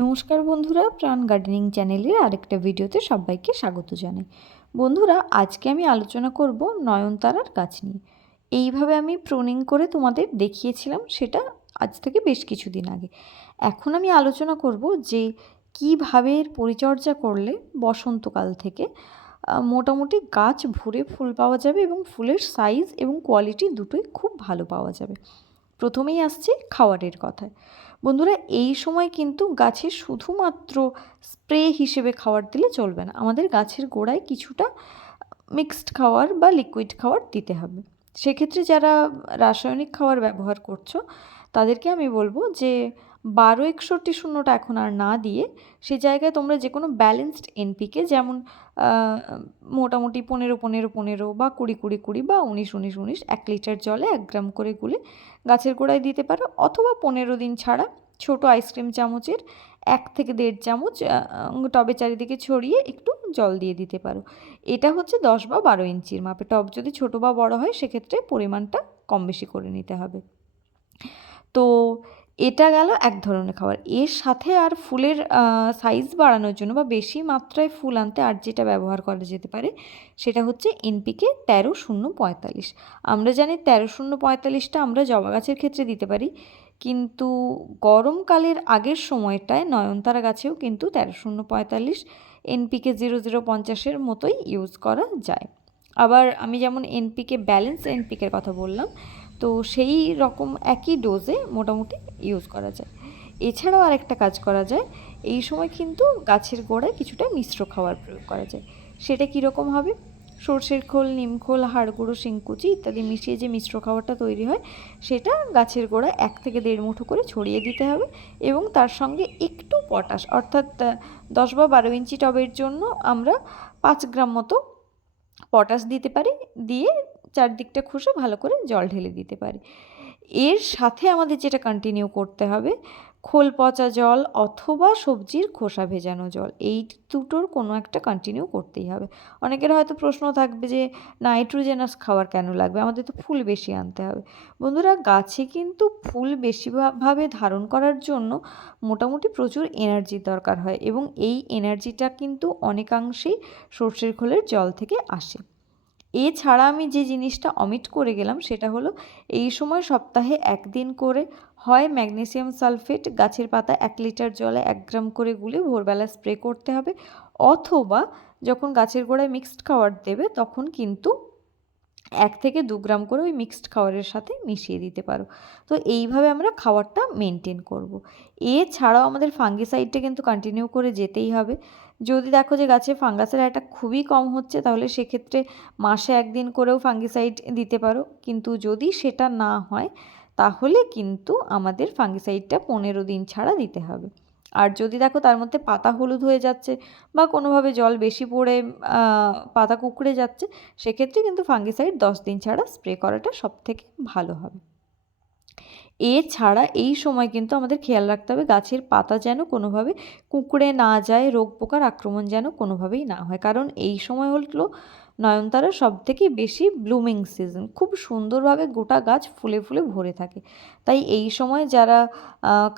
নমস্কার বন্ধুরা, প্রাণ গার্ডেনিং চ্যানেলের আরেকটা ভিডিওতে সবাইকে স্বাগত জানাই। বন্ধুরা, আজকে আমি আলোচনা করব নয়নতারার গাছ নিয়ে। এইভাবে আমি প্রুনিং করে তোমাদের দেখিয়েছিলাম, সেটা আজ থেকে বেশ কিছুদিন আগে। এখন আমি আলোচনা করব যে কীভাবে এর পরিচর্যা করলে বসন্তকাল থেকে মোটামুটি গাছ ভরে ফুল পাওয়া যাবে এবং ফুলের সাইজ এবং কোয়ালিটি দুটোই খুব ভালো পাওয়া যাবে। প্রথমেই আসছে খাওয়ারের কথায়। বন্ধুরা, এই সময় কিন্তু গাছে শুধুমাত্র স্প্রে হিসেবে খাবার দিলে চলবে না, আমাদের গাছের গোড়ায় কিছুটা মিক্সড খাবার বা লিকুইড খাবার দিতে হবে। সেক্ষেত্রে যারা রাসায়নিক খাবার ব্যবহার করছো তাদেরকে আমি বলবো যে 12-61-0টা এখন আর না দিয়ে সে জায়গায় তোমরা যে কোনো ব্যালেন্সড এনপিকে, যেমন মোটামুটি 15-15-15 বা 20-20-20 বা 19-19-19 1 লিটার জলে 1 গ্রাম করে গুলে গাছের গোড়ায় দিতে পারো, অথবা 15 দিন ছাড়া ছোট আইসক্রিম চামচের 1 থেকে 1.5 চামচ টবে চারিদিকে ছড়িয়ে একটু জল দিয়ে দিতে পারো। এটা হচ্ছে 10 বা 12 ইঞ্চির মাপে। টব যদি ছোট বা বড় হয় সেক্ষেত্রে পরিমাণটা কম বেশি করে নিতে হবে। তো এটা গেল এক ধরনের খাবার। এর সাথে আর ফুলের সাইজ বাড়ানোর জন্য বা বেশি মাত্রায় ফুল আনতে আর যেটা ব্যবহার করা যেতে পারে সেটা হচ্ছে এনপিকে 13-0-45। আমরা জানি 13-0-45টা আমরা জবা গাছের ক্ষেত্রে দিতে পারি, কিন্তু গরমকালের আগের সময়টায় নয়নতারা গাছেও কিন্তু 13-0-45 এনপিকে 0-0-50-এর মতোই ইউজ করা যায়। আবার আমি যেমন এনপিকে ব্যালেন্স এনপিকের কথা বললাম, তো সেই রকম একই ডোজে মোটামুটি ইউজ করা যায়। এছাড়াও আরেকটা কাজ করা যায়, এই সময় কিন্তু গাছের গোড়ায় কিছুটা মিশ্র খাবার প্রয়োগ করা যায়। সেটা কীরকম হবে? সর্ষের খোল, নিমখোল, হাড় গুঁড়ো, শিংকুচি ইত্যাদি মিশিয়ে যে মিশ্র খাবারটা তৈরি হয় সেটা গাছের গোড়ায় 1 থেকে 1.5 মুঠো করে ছড়িয়ে দিতে হবে, এবং তার সঙ্গে একটু পটাশ, অর্থাৎ 10 বা 12 ইঞ্চি টবের জন্য আমরা 5 গ্রাম মতো পটাশ দিতে পারি, দিয়ে চারদিকটা খুশে ভালো করে জল ঢেলে দিতে পারি। এর সাথে আমাদের যেটা কন্টিনিউ করতে হবে, খোল পচা জল অথবা সবজির খোসা ভেজানো জল, এই দুটোর কোনো একটা কন্টিনিউ করতেই হবে। অনেকের হয়তো প্রশ্ন থাকবে যে নাইট্রোজেনাস খাবার কেন লাগবে, আমাদের তো ফুল বেশি আনতে হবে। বন্ধুরা, গাছে কিন্তু ফুল বেশিভাবে ধারণ করার জন্য মোটামুটি প্রচুর এনার্জির দরকার হয়, এবং এই এনার্জিটা কিন্তু অনেকাংশেই সর্ষের খোলের জল থেকে আসে। এছাড়া আমি যে জিনিসটা অমিট করে গেলাম সেটা হলো, এই সময় সপ্তাহে 1 দিন করে হয় ম্যাগনেসিয়াম সালফেট গাছের পাতা 1 লিটার জলে 1 গ্রাম করে গুলে ভোরবেলা স্প্রে করতে হবে, অথবা যখন গাছের গোড়ায় মিক্সড খাবার দেবে তখন কিন্তু 1 থেকে 2 গ্রাম করে ওই মিক্সড খাবারের সাথে মিশিয়ে দিতে পারো। তো এইভাবে আমরা খাবারটা মেনটেন করব। এছাড়াও আমাদের ফাঙ্গিসাইডটা কিন্তু কন্টিনিউ করে যেতেই হবে। যদি দেখো যে গাছে ফাঙ্গাসের একটা খুবই কম হচ্ছে, তাহলে সেক্ষেত্রে মাসে 1 দিন করেও ফাঙ্গিসাইড দিতে পারো, কিন্তু যদি সেটা না হয় তাহলে কিন্তু আমাদের ফাঙ্গিসাইডটা 15 দিন ছাড়া দিতে হবে। আর যদি দেখো তার মধ্যে পাতা হলুদ হয়ে যাচ্ছে বা কোনোভাবে জল বেশি পড়ে পাতা কুঁকড়ে যাচ্ছে, সেক্ষেত্রে কিন্তু ফাঙ্গিসাইড 10 দিন ছাড়া স্প্রে করাটা সবথেকে ভালো হবে। এছাড়া এই সময় কিন্তু আমাদের খেয়াল রাখতে হবে গাছের পাতা যেন কোনোভাবে কুঁকড়ে না যায়, রোগ পোকার আক্রমণ যেন কোনোভাবেই না হয়, কারণ এই সময় হলো নয়নতারা সবথেকে বেশি ব্লুমিং সিজন, খুব সুন্দরভাবে গোটা গাছ ফুলে ফুলে ভরে থাকে। তাই এই সময় যারা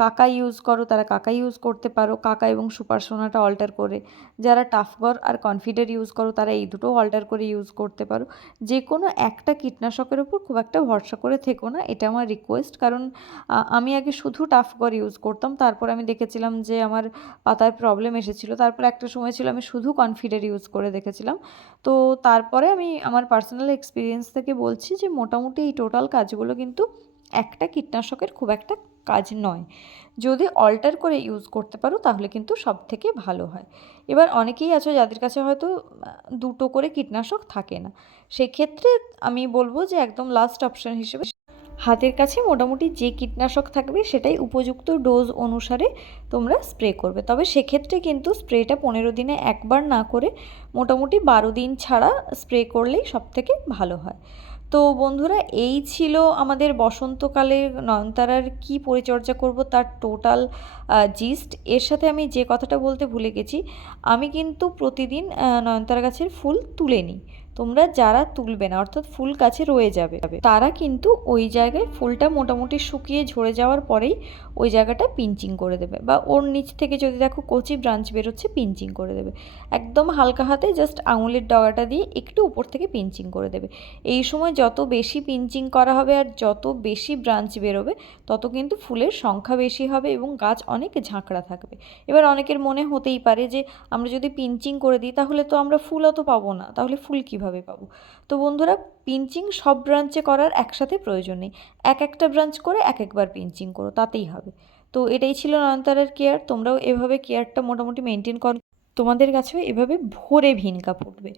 কাকা ইউজ করো তারা কাকা ইউজ করতে পারো, কাকা এবং সুপার সোনাটা অল্টার করে। যারা টাফগর আর কনফিডের ইউজ করো তারা এই দুটো অল্টার করে ইউজ করতে পারো। যে কোনো একটা কীটনাশকের ওপর খুব একটা ভরসা করে থেকো না, এটা আমার রিকোয়েস্ট। কারণ আমি আগে শুধু টাফগর ইউজ করতাম, তারপর আমি দেখেছিলাম যে আমার পাতায় প্রবলেম এসেছিলো, তারপর একটা সময় ছিল আমি শুধু কনফিডের ইউজ করে দেখেছিলাম। তো তারপরে আমি আমার পার্সোনাল এক্সপিরিয়েন্স থেকে বলছি যে মোটামুটি এই টোটাল কাজগুলো কিন্তু একটা কীটনাশকের খুব একটা কাজ নয়। যদি অল্টার করে ইউজ করতে পারো তাহলে কিন্তু সব থেকে ভালো হয়। এবার অনেকেই আছে যাদের কাছে হয়তো 2টো করে কীটনাশক থাকে না, সেক্ষেত্রে আমি বলবো যে একদম লাস্ট অপশান হিসেবে হাতের কাছে মোটামুটি যে কীটনাশক থাকবে সেটাই উপযুক্ত ডোজ অনুসারে তোমরা স্প্রে করবে। তবে সেক্ষেত্রে কিন্তু স্প্রেটা 15 দিনে একবার না করে মোটামুটি 12 দিন ছাড়া স্প্রে করলেই সবথেকে ভালো হয়। তো বন্ধুরা, এই ছিল আমাদের বসন্তকালের নয়নতারার কী পরিচর্যা করব তার টোটাল জিস্ট। এর সাথে আমি যে কথাটা বলতে ভুলে গেছি, আমি কিন্তু প্রতিদিন নয়নতারা গাছের ফুল তুলে নিই। তোমরা যারা তুলবে না অর্থাৎ ফুল গাছে রয়ে যাবে তারা কিন্তু ওই জায়গায় ফুলটা মোটামুটি শুকিয়ে ঝরে যাওয়ার পরেই ওই জায়গাটা পিঞ্চিং করে দেবে, বা ওর নিচ থেকে যদি দেখো কচি ব্রাঞ্চ বেরোচ্ছে পিঞ্চিং করে দেবে। একদম হালকা হাতে জাস্ট আঙুলের ডগাটা দিয়ে একটু উপর থেকে পিঞ্চিং করে দেবে। এই সময় যত বেশি পিঞ্চিং করা হবে আর যত বেশি ব্রাঞ্চ বেরোবে তত কিন্তু ফুলের সংখ্যা বেশি হবে এবং গাছ অনেক ঝাঁকড়া থাকবে। এবার অনেকের মনে হতেই পারে যে আমরা যদি পিঞ্চিং করে দিই তাহলে তো আমরা ফুলও তো পাবো না, তাহলে ফুল কিভাবে পাবো? তো বন্ধুরা, পিঞ্চিং সব ব্রাঞ্চে করার একসাথে প্রয়োজন নেই, একটা ব্রাঞ্চ করে একবার পিঞ্চিং করো, তাতেই হবে। তো এটাই ছিল নয়নতারার কেয়ার। তোমরাও এভাবে কেয়ারটা মোটামুটি মেনটেন করো, তোমাদের গাছেও এভাবে ভরে ভিনকা ফুটবে।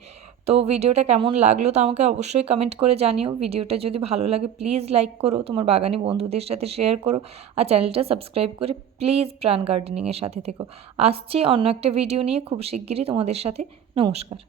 তো ভিডিওটা কেমন লাগলো তা আমাকে অবশ্যই কমেন্ট করে জানিও। ভিডিওটা যদি ভালো লাগে প্লিজ লাইক করো, তোমার বাগানি বন্ধুদের সাথে শেয়ার করো, আর চ্যানেলটা সাবস্ক্রাইব করে প্লিজ প্রাণ গার্ডেনিংয়ের সাথে থেকো। আসছি অন্য একটা ভিডিও নিয়ে খুব শিগগিরই তোমাদের সাথে। নমস্কার।